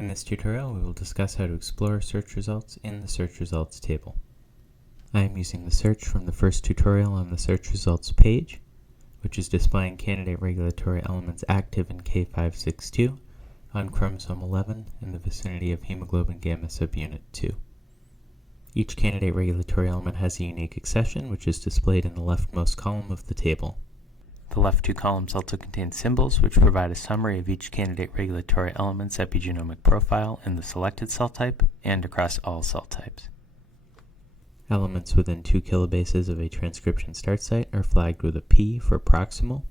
In this tutorial, we will discuss how to explore search results in the search results table. I am using the search from the first tutorial on the search results page, which is displaying candidate regulatory elements active in K562 on chromosome 11 in the vicinity of hemoglobin gamma subunit 2. Each candidate regulatory element has a unique accession, which is displayed in the leftmost column of the table. The left two columns also contain symbols which provide a summary of each candidate regulatory element's epigenomic profile in the selected cell type and across all cell types. Elements within 2 kilobases of a transcription start site are flagged with a P for proximal.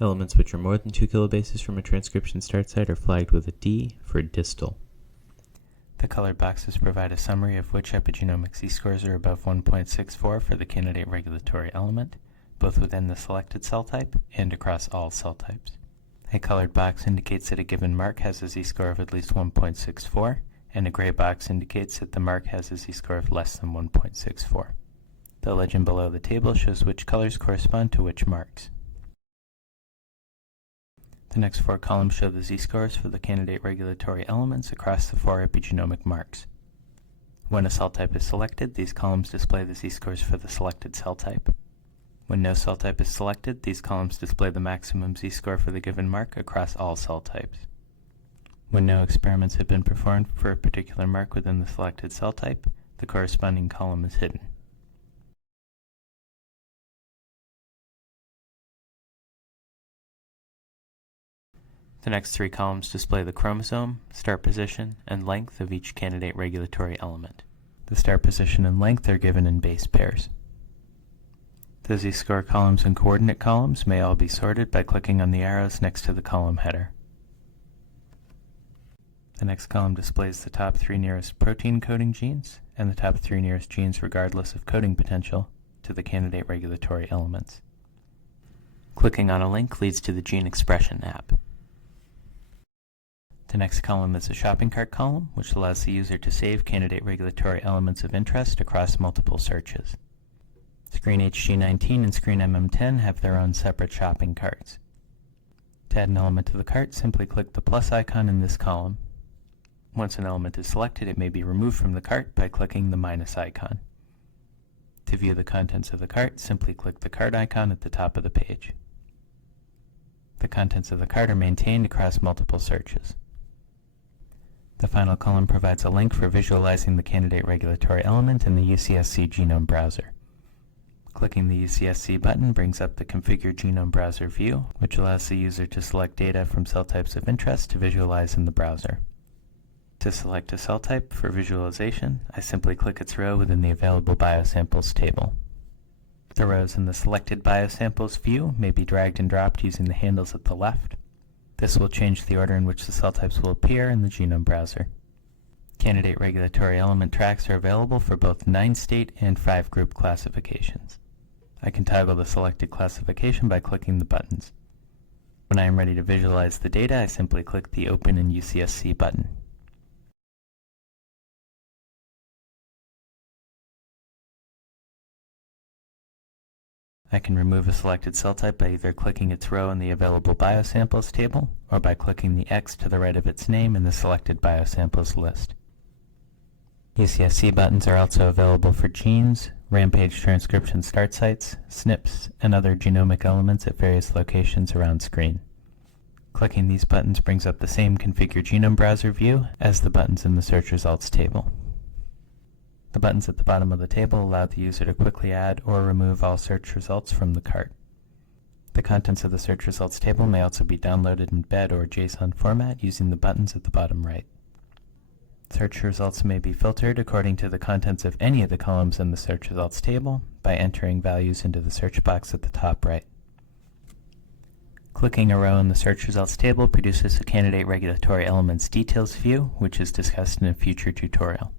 Elements which are more than 2 kilobases from a transcription start site are flagged with a D for distal. The colored boxes provide a summary of which epigenomic z-scores are above 1.64 for the candidate regulatory element, both within the selected cell type and across all cell types. A colored box indicates that a given mark has a z-score of at least 1.64, and a gray box indicates that the mark has a z-score of less than 1.64. The legend below the table shows which colors correspond to which marks. The next 4 columns show the z-scores for the candidate regulatory elements across the 4 epigenomic marks. When a cell type is selected, these columns display the z-scores for the selected cell type. When no cell type is selected, these columns display the maximum z-score for the given mark across all cell types. When no experiments have been performed for a particular mark within the selected cell type, the corresponding column is hidden. The next 3 columns display the chromosome, start position, and length of each candidate regulatory element. The start position and length are given in base pairs. The z-score columns and coordinate columns may all be sorted by clicking on the arrows next to the column header. The next column displays the top 3 nearest protein coding genes and the top 3 nearest genes regardless of coding potential to the candidate regulatory elements. Clicking on a link leads to the Gene Expression app. The next column is a shopping cart column, which allows the user to save candidate regulatory elements of interest across multiple searches. Screen HG19 and Screen MM10 have their own separate shopping carts. To add an element to the cart, simply click the plus icon in this column. Once an element is selected, it may be removed from the cart by clicking the minus icon. To view the contents of the cart, simply click the cart icon at the top of the page. The contents of the cart are maintained across multiple searches. The final column provides a link for visualizing the candidate regulatory element in the UCSC Genome Browser. Clicking the UCSC button brings up the Configure Genome Browser view, which allows the user to select data from cell types of interest to visualize in the browser. To select a cell type for visualization, I simply click its row within the Available Biosamples table. The rows in the Selected Biosamples view may be dragged and dropped using the handles at the left. This will change the order in which the cell types will appear in the Genome Browser. Candidate regulatory element tracks are available for both 9-state and 5-group classifications. I can toggle the selected classification by clicking the buttons. When I am ready to visualize the data, I simply click the Open in UCSC button. I can remove a selected cell type by either clicking its row in the Available Biosamples table or by clicking the X to the right of its name in the Selected Biosamples list. UCSC buttons are also available for genes, Rampage transcription start sites, SNPs, and other genomic elements at various locations around screen. Clicking these buttons brings up the same Configure Genome Browser view as the buttons in the search results table. The buttons at the bottom of the table allow the user to quickly add or remove all search results from the cart. The contents of the search results table may also be downloaded in BED or JSON format using the buttons at the bottom right. Search results may be filtered according to the contents of any of the columns in the search results table by entering values into the search box at the top right. Clicking a row in the search results table produces a candidate regulatory elements details view, which is discussed in a future tutorial.